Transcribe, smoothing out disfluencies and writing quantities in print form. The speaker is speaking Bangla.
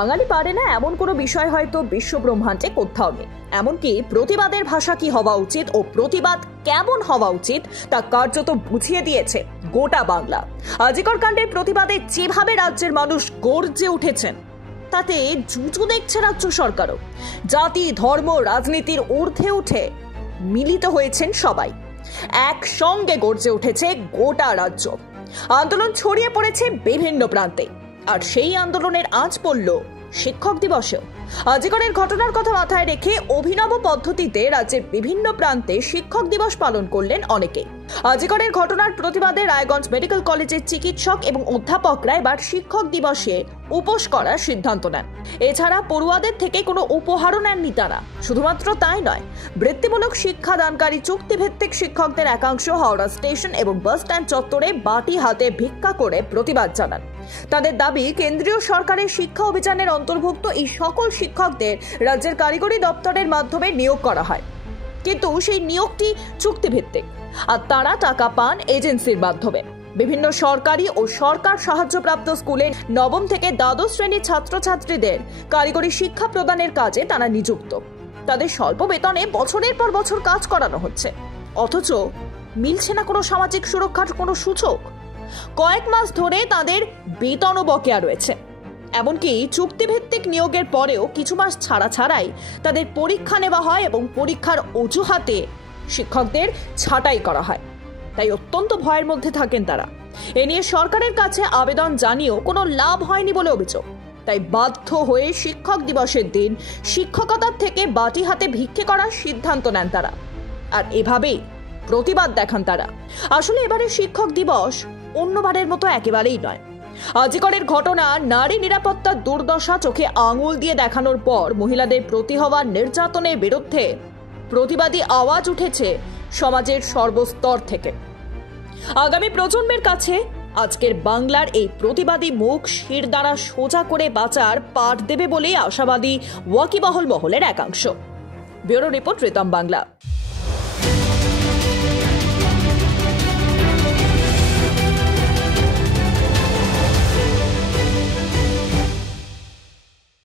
বাঙালি পারে না এমন কোনো বিষয় হয়তো বিশ্বব্রহ্মাণ্ডে কোথাও নেই। এমনকি প্রতিবাদের ভাষা কি হওয়া উচিত ও প্রতিবাদ কেমন হওয়া উচিত তা কার্যত বুঝিয়ে দিয়েছে গোটা বাংলা। আজিকর কাণ্ডের প্রতিবাদে যেভাবে রাজ্যের মানুষ গর্জে উঠেছেন তাতে জুজু দেখছে রাজ্য সরকারও। জাতি, ধর্ম, রাজনীতির ঊর্ধ্বে উঠে মিলিত হয়েছেন সবাই, একসঙ্গে গর্জে উঠেছে গোটা রাজ্য। আন্দোলন ছড়িয়ে পড়েছে বিভিন্ন প্রান্তে, আর সেই আন্দোলনের আঁচ পড়ল শিক্ষক দিবসেও। আজিকরের ঘটনার কথা মাথায় রেখে অভিনব পদ্ধতিতে রাজ্যের বিভিন্ন প্রান্তে শিক্ষক দিবস পালন করলেন অনেকেই। আজিকরের ঘটনার প্রতিবাদে রায়গঞ্জ মেডিকেল কলেজের চিকিৎসক এবং অধ্যাপকরা এবার শিক্ষক দিবসে উপোস করার সিদ্ধান্ত নেন। এছাড়া পড়ুয়াদের থেকে কোনো উপহারও নেননি তারা। শুধুমাত্র তাই নয়, বৃত্তিমূলক শিক্ষাদানকারী চুক্তিভিত্তিক শিক্ষকদের একাংশ হাওড়া স্টেশন এবং বাস স্ট্যান্ড চত্বরে বাটি হাতে ভিক্ষা করে প্রতিবাদ জানান। তাদের দাবি, কেন্দ্রীয় সরকারের শিক্ষা অভিযানের অন্তর্ভুক্ত এই সকল শিক্ষকদের রাজ্যের কারিগরি দপ্তরের মাধ্যমে নিয়োগ করা হয়, কিন্তু সেই নিয়োগটি চুক্তিভিত্তিক, আর তারা টাকা পান এজেন্সির মাধ্যমে। বিভিন্ন সরকারি ও সরকার সাহায্যপ্রাপ্ত স্কুলে নবম থেকে দ্বাদশ শ্রেণীর ছাত্রছাত্রীদের কারিগরি শিক্ষা প্রদানের কাজে তারা নিযুক্ত। তাদের স্বল্প বেতনে বছরের পর বছর কাজ করানো হচ্ছে, অথচ মিলছে না কোনো সামাজিক সুরক্ষার কোনো সূচক। কয়েক মাস ধরে তাদের বেতনও বকেয়া রয়েছে। এমনকি চুক্তিভিত্তিক নিয়োগের পরেও কিছু মাস ছাড়াই তাদের পরীক্ষা নেওয়া হয় এবং পরীক্ষার অজুহাতে শিক্ষকদের ছাঁটাই করা হয়। তাই অত্যন্ত ভয়ের মধ্যে থাকেন তারা। এ নিয়ে সরকারের কাছে আবেদন জানিয়েও কোনো লাভ হয়নি বলে অভিযোগ। তাই বাধ্য হয়ে শিক্ষক দিবসের দিন শিক্ষকতার থেকে বাটি হাতে ভিক্ষে করার সিদ্ধান্ত নেন তারা, আর এভাবেই প্রতিবাদ দেখান তারা। আসলে এবারে শিক্ষক দিবস অন্যবারের মতো একেবারেই নয়। আজিকরের ঘটনা নারী নিরাপত্তার দুর্দশা চোখে আঙুল দিয়ে দেখানোর পর মহিলাদের প্রতি হওয়া নির্যাতনের বিরুদ্ধে প্রতিবাদী আওয়াজ উঠেছে সমাজের সর্বস্তর থেকে। আগামী প্রজন্মের কাছে আজকের বাংলার এই প্রতিবাদী মুখ শিরদাঁড়া সোজা করে বাঁচার পাঠ দেবে বলেই আশাবাদী ওয়াকিবহল মহলের একাংশ। Bureau report, Ritam Bangla.